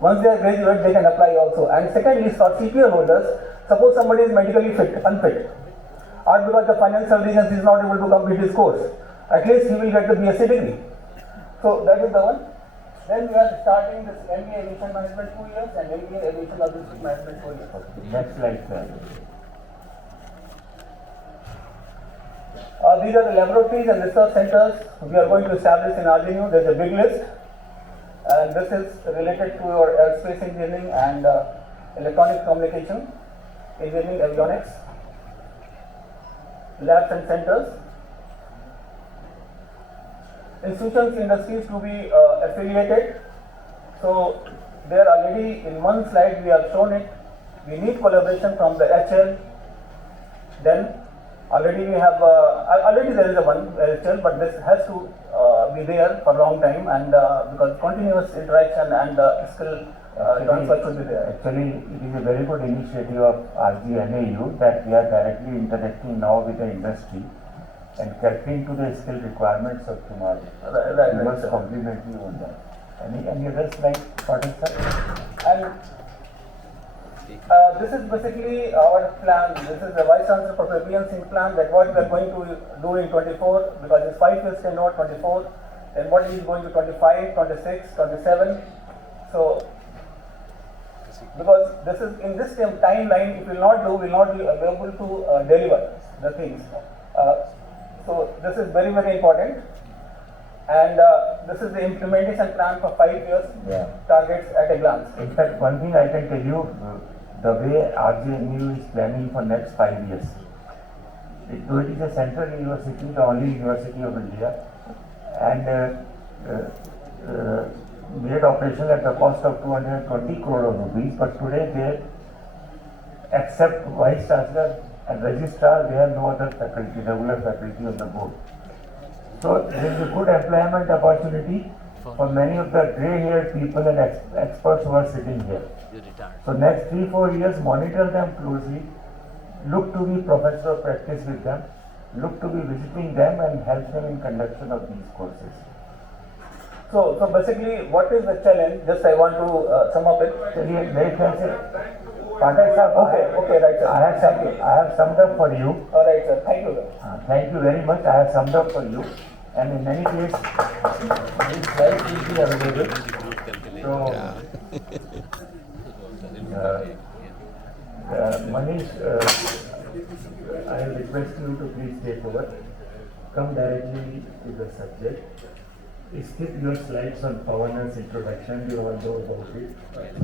Once they are graduate, they can apply also. And secondly, for CPL holders, suppose somebody is medically unfit, or because the financial reasons he is not able to complete his course, at least he will get the BSc degree. So that is the one. Then we are starting this MBA Aviation Management 2 years and MBA Aviation Logistics Management 4 years. Okay. Next slide, sir. These are the laboratories and research centers we are going to establish in RGNU. There is a big list, and this is related to your aerospace engineering and electronic communication, engineering, avionics, labs and centers. Institutions, industries to be affiliated. So there already in one slide we have shown it. We need collaboration from the HL. Then already we have already there is a one HL, but this has to be there for a long time, and because continuous interaction and skill transfer should be there. Actually, it is a very good initiative of RGNAU that we are directly interacting now with the industry and catering to the skill requirements of tomorrow. Right, we must sir. compliment you on that. Any other slide, Patel sir? And this is basically our plan. This is the Vice Chancellor Professor B.N. Singh plan, that what we are going to do in 24, because it's 5 years tenure, 24, then what is going to 25, 26, 27. So, because this is in this timeline, if we will not do, we will not be able to deliver the things. So this is very, very important. And this is the implementation plan for 5 years, targets at a glance. In fact, one thing I can tell you, the way RGNU is planning for next 5 years. It is a central university, the only university of India, and made operational at the cost of 220 crore rupees. But today they, except Vice Chancellor and Registrar, they have no other faculty, regular faculty on the board. So there is a good employment opportunity for many of the grey-haired people and experts who are sitting here. So next 3-4 years, monitor them closely, look to be professor of practice with them, look to be visiting them and help them in conduction of these courses. So basically, what is the challenge? Just I want to sum up it. चलिए मेरे ख्याल से पाठक साहब, Okay, right, sir. I have summed up for you. All right, sir. Thank you, sir. Thank you very much. I have summed up for you. And in any case, this slide will be available. So, Manish, I request you to please take over. Come directly to the subject. Skip your slides on Pawan's introduction, you all know about it.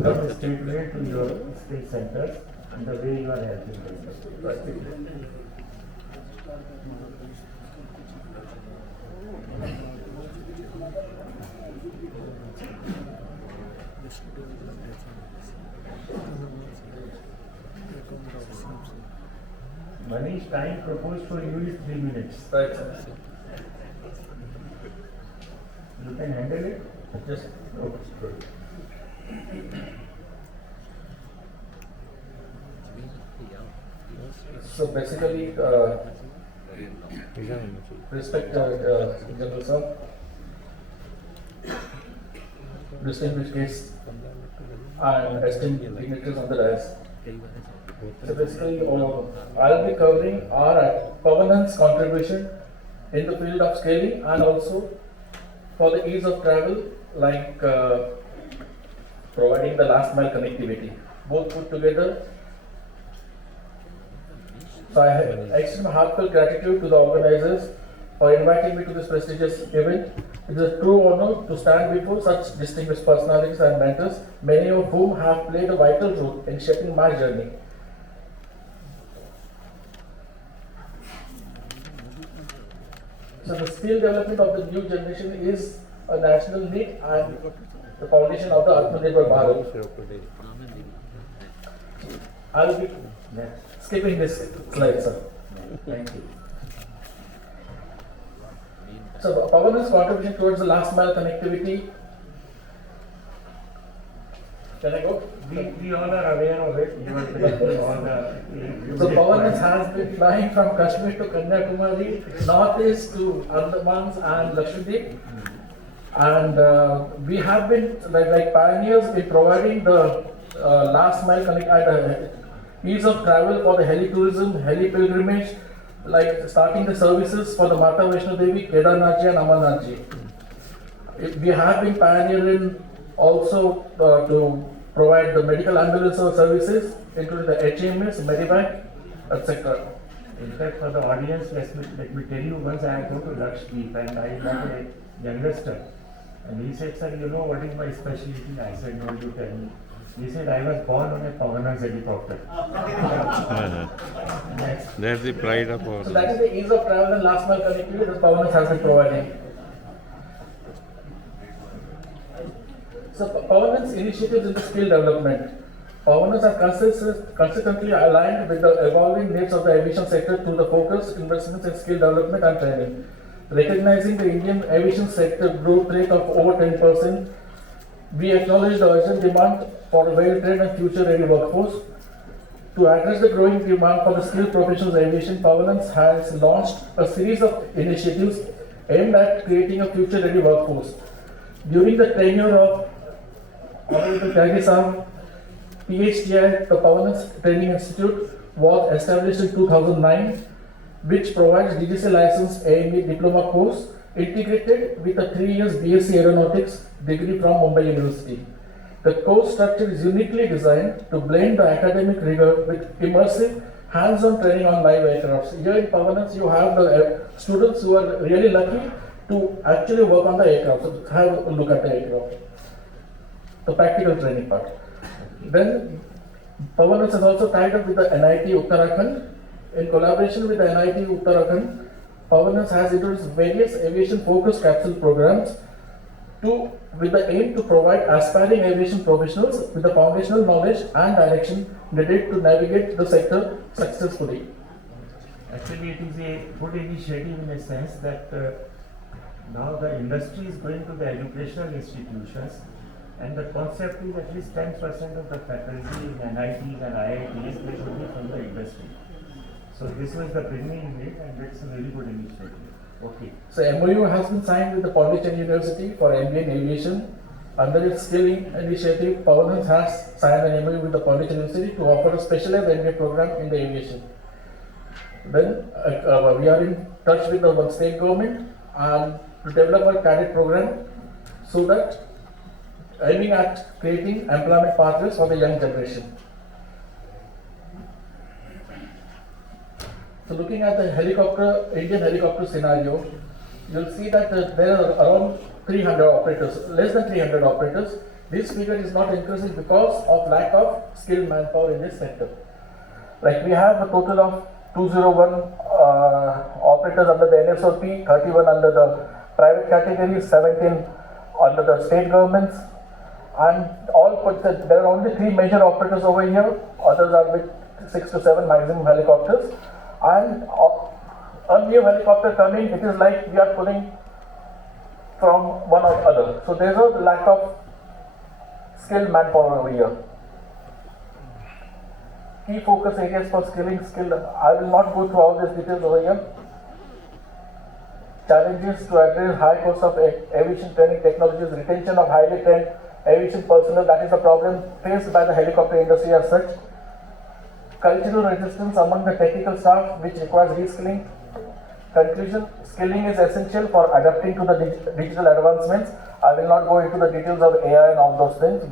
Come straightway to your skill centers and the way you are helping them. Manish, time proposed for you is 3 minutes. Right, sir. You can handle it? Yes. Okay, good. So basically, respected General Sir, distinguished guests, and esteemed dignitaries on the dais. So basically, I'll be covering our governance contribution in the field of scaling and also for the ease of travel, like providing the last mile connectivity, both put together. So I extend my heartfelt gratitude to the organizers for inviting me to this prestigious event. It is a true honor to stand before such distinguished personalities and mentors, many of whom have played a vital role in shaping my journey. So the skill development of the new generation is a national need and the foundation of the Atmanirbhar Bharat. I will be skipping this slide, sir. Thank you. So Pawan's contribution towards the last mile connectivity. Can I go? We all are aware of it. You are presenting all the. So Pawan has been flying from Kashmir to Kanyakumari, northeast to Andamans and Lakshadweep, And we have been like pioneers in providing the last mile connect ease of travel for the heli tourism, heli pilgrimage, like starting the services for the Mata Vaishno Devi, Kedarnath Ji and Amarnath Ji. We have been pioneering also to provide the medical ambulance services, including the HMS, Medivac, etc. In fact, for the audience, let me tell you, once I go to Lakshadweep and I met a youngster, and he said, "Sir, you know what is my specialty?" I said, "No, you tell me." He said, "I was born on a Pavanan's helicopter." That's the pride of our. So that is the ease of travel and last mile connectivity that Pavanans has been providing. So Pavanans initiatives in the skill development. Pavanans are consistently aligned with the evolving needs of the aviation sector through the focused investments in skill development and training. Recognizing the Indian aviation sector growth rate of over 10%, we acknowledge the urgent demand for a well-trained and future-ready workforce. To address the growing demand for the skilled professionals in aviation, Pavanans has launched a series of initiatives aimed at creating a future-ready workforce. During the tenure of Honorable Tyagi Sahab, PHTI, the Pavanans Training Institute, was established in 2009, which provides DGC licensed AME diploma course integrated with a 3 years BSc Aeronautics degree from Mumbai University. The course structure is uniquely designed to blend the academic rigor with immersive hands-on training on live aircrafts. Here in Pavanans, you have the students who are really lucky to actually work on the aircraft, so have a look at the aircraft, the practical training part. Then Pavanans has also tied up with the NIT Uttarakhand. In collaboration with the NIT Uttarakhand, Pavanans has introduced various aviation-focused capsule programs with the aim to provide aspiring aviation professionals with the foundational knowledge and direction needed to navigate the sector successfully. Actually, it is a good initiative in a sense that now the industry is going to the educational institutions, and the concept is at least 10% of the faculty in NITs and IITs, they should be from the industry. So this was the beginning in it, and that's a very good initiative. Okay. So MOU has been signed with the Pondicherry University for MBA in aviation. Under its skilling initiative, Pavanans has signed an MOU with the Pondicherry University to offer a specialized MBA program in the aviation. Then we are in touch with the state government and to develop a cadet program so that aiming at creating employment pathways for the young generation. So looking at the Indian helicopter scenario, you'll see that there are around 300 operators, less than 300 operators. This figure is not increasing because of lack of skilled manpower in this sector. Like we have a total of 201 operators under the NSOP, 31 under the private category, 17 under the state governments, and all put there are only 3 major operators over here. Others are with 6 to 7 maximum helicopters. And a new helicopter coming, it is like we are pulling from one or other. So there is a lack of skilled manpower over here. Key focus areas for skilling, I will not go through all these details over here. Challenges to address high cost of aviation training technologies, retention of highly trained aviation personnel, that is a problem faced by the helicopter industry as such. Cultural resistance among the technical staff, which requires reskilling. Conclusion, skilling is essential for adapting to the digital advancements. I will not go into the details of AI and all those things.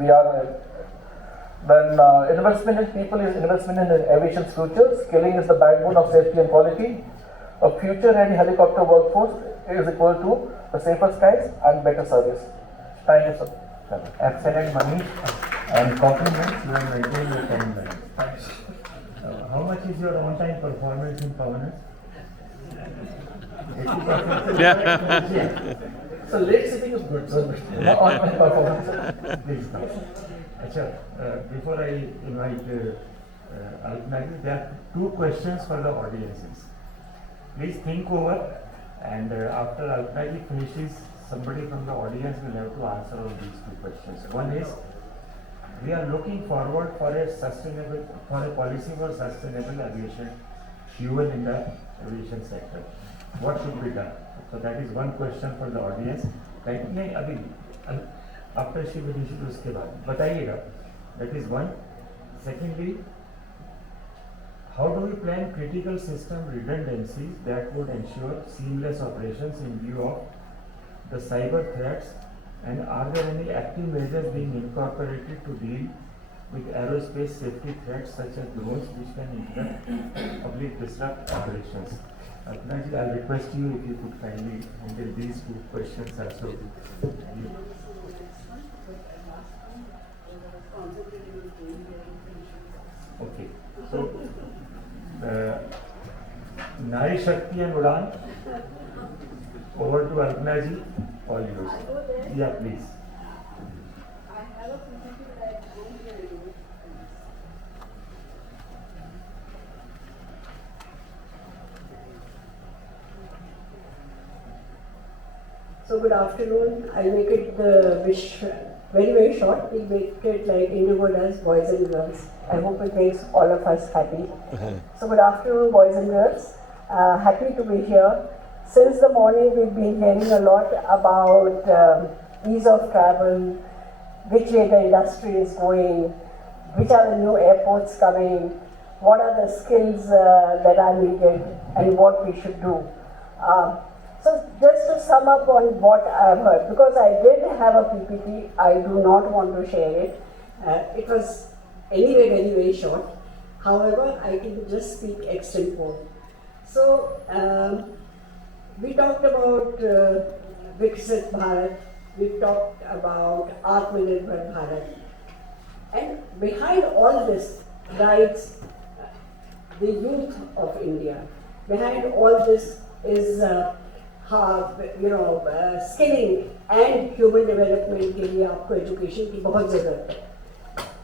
Investment in people is investment in aviation's future. Skilling is the backbone of safety and quality. A future-ready helicopter workforce is equal to the safer skies and better service. Thank you, sir. Excellent, Manish, and compliments. You have maintained your time. Thanks. How much is your on-time performance in Pavanans? 80%. So late sitting is good, sir. Not on-time performance. Please come. Before I invite Alpnagi, there are 2 questions for the audiences. Please think over, and after Alpnagi finishes, somebody from the audience will have to answer all these 2 questions. One is, we are looking forward for a policy for sustainable aviation fuel in the aviation sector. What should be done? So that is one question for the audience. Right? नहीं अभी after ship initiate उसके बाद बताइएगा, that is one. Secondly, how do we plan critical system redundancies that would ensure seamless operations in view of the cyber threats, and are there any active measures being incorporated to deal with aerospace safety threats such as drones which can interrupt or disrupt operations? Arpanaji, I'll request you if you could kindly handle these two questions also. Okay, so Nari Shakti and Udan, over to Arpana ji, all yours. Yeah, please. So good afternoon. I'll make it wish very, very short. We'll make it like Indigo does, boys and girls. I hope it makes all of us happy. So good afternoon, boys and girls. Happy to be here. Since the morning, we've been hearing a lot about ease of travel, which way the industry is going, which are the new airports coming, what are the skills that are needed, and what we should do. So just to sum up on what I've heard, because I did have a PPT, I do not want to share it. It was anyway very, very short. However, I can just speak extempore. So we talked about Viksit Bharat, we talked about Atmanirbhar Bharat, and behind all this rides the youth of India. Behind all this is skilling and human development के लिए आपको education की बहुत ज़रूरत है.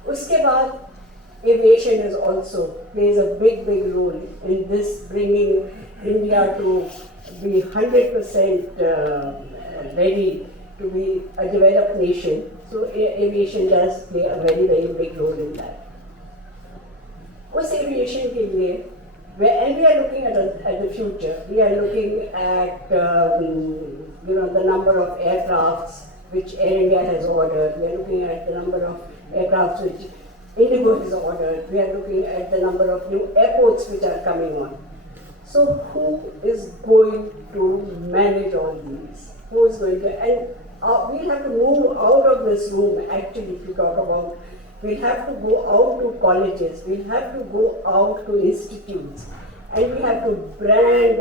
उसके बाद aviation is also plays a big role in this, bringing India to be 100% ready to be a developed nation. So aviation does play a very big role in that. उस aviation के लिए and we are looking at the future. We are looking at the number of aircrafts which Air India has ordered. We are looking at the number of aircrafts which Indigo has ordered. We are looking at the number of new airports which are coming on. So who is going to manage all these? Who is going to? And we'll have to move out of this room. Actually, if you talk about. We'll have to go out to colleges, we'll have to go out to institutes, and we have to brand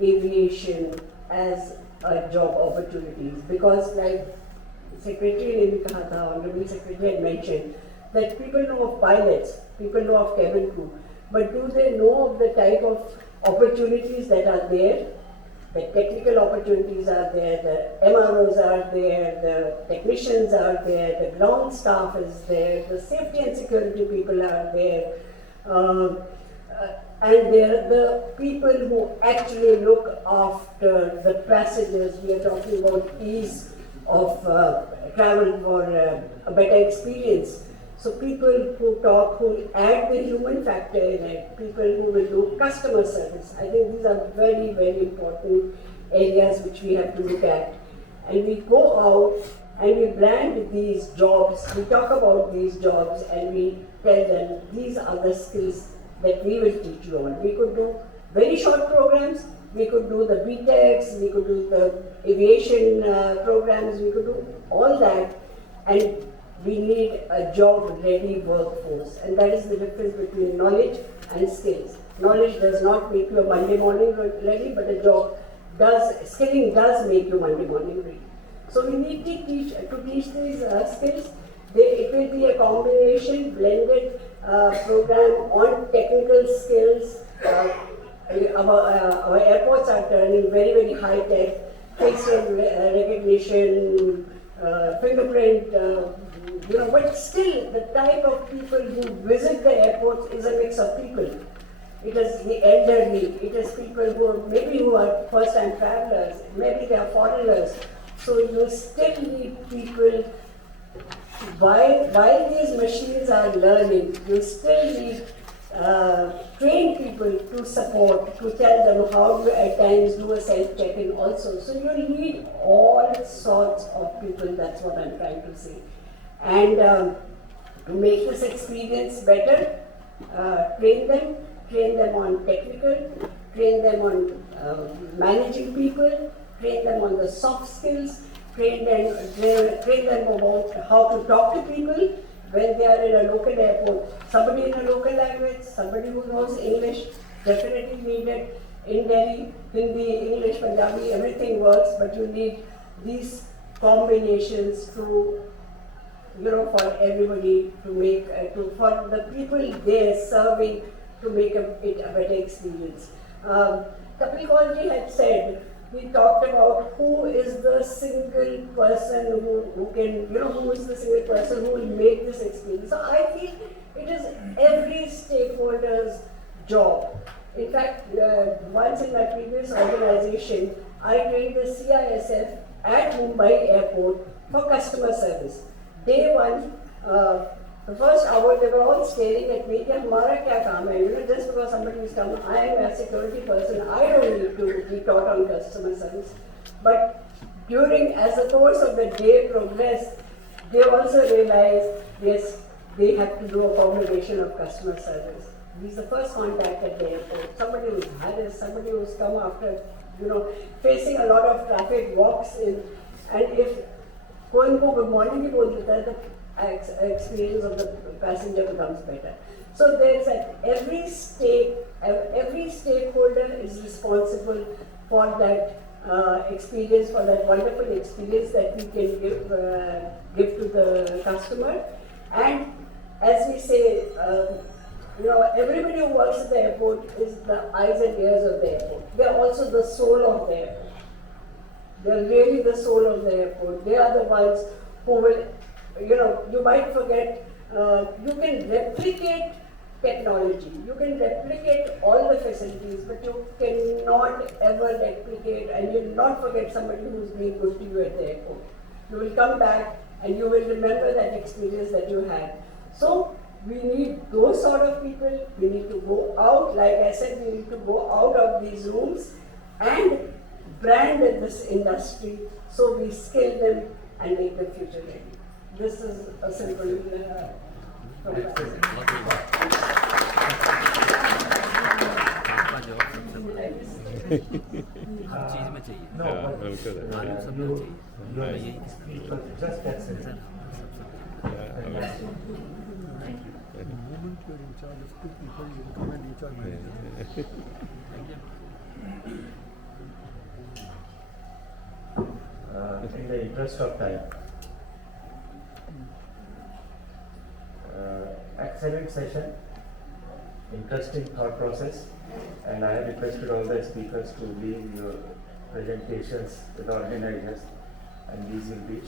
aviation as a job opportunities. Because like Secretary ne bhi kaha tha, Honorable Secretary had mentioned, that people know of pilots, people know of cabin crew, but do they know of the type of opportunities that are there? The technical opportunities are there, the MROs are there, the technicians are there, the ground staff is there, the safety and security people are there, and there are the people who actually look after the passengers. We are talking about ease of travel for a better experience. So people who add the human factor in it, people who will do customer service. I think these are very important areas which we have to look at. And we go out and we brand these jobs, we talk about these jobs and we tell them these are the skills that we will teach you on. We could do very short programs, we could do the BTECs, we could do the aviation programs, we could do all that, and we need a job-ready workforce, and that is the difference between knowledge and skills. Knowledge does not make you a Monday morning ready, but skilling does make you Monday morning ready. So we need to teach these skills. It will be a combination, blended program on technical skills. Our airports are turning very high tech, face recognition, fingerprint. But still, the type of people who visit the airports is a mix of people. It is the elderly, it is people who are first-time travelers, maybe they are foreigners. So you still need people, while these machines are learning, you still need train people to support, to tell them how to at times do a self-check-in also. So you need all sorts of people, that's what I'm trying to say. And to make this experience better, train them on technical, train them on managing people, train them on the soft skills, train them about how to talk to people when they are in a local airport. Somebody in a local language, somebody who knows English, definitely needed. In Delhi, Hindi, English, Punjabi, everything works, but you need these combinations to, for everybody to make, for the people there serving to make it a better experience. Kapil Kaulji had said, we talked about who is the single person who can, who is the single person who will make this experience. So I feel it is every stakeholder's job. In fact, once in my previous organization, I trained the CISF at Mumbai airport for customer service. Day one, the first hour they were all staring at me, "Hamara kya kaam hai?" Just because somebody is come, I am a security person, I don't need to be taught on customer service. But as the course of the day progressed, they also realized, yes, they have to do a combination of customer service. He's the first contact at the airport. Somebody who's harassed, somebody who's come after, facing a lot of traffic, walks in, and if going for good morning, the experience of the passenger becomes better. So there's every stakeholder is responsible for that experience, for that wonderful experience that we can give to the customer. And as we say, everybody who works at the airport is the eyes and ears of the airport. They are also the soul of the airport. They are really the soul of the airport. They are the ones who will, you might forget, you can replicate technology, you can replicate all the facilities, but you cannot ever replicate, and you'll not forget somebody who's being good to you at the airport. You will come back and you will remember that experience that you had. So we need those sort of people. We need to go out, like I said, we need to go out of these rooms and brand this industry so we skill them and make them future ready. This is a simple No, Yeah, but बिल्कुल है। your speech was just excellent. moment you're in charge of two people, you become an HR manager. In the interest of time, excellent session, interesting thought process, and I have requested all the speakers to leave your presentations with the organizers, and these will be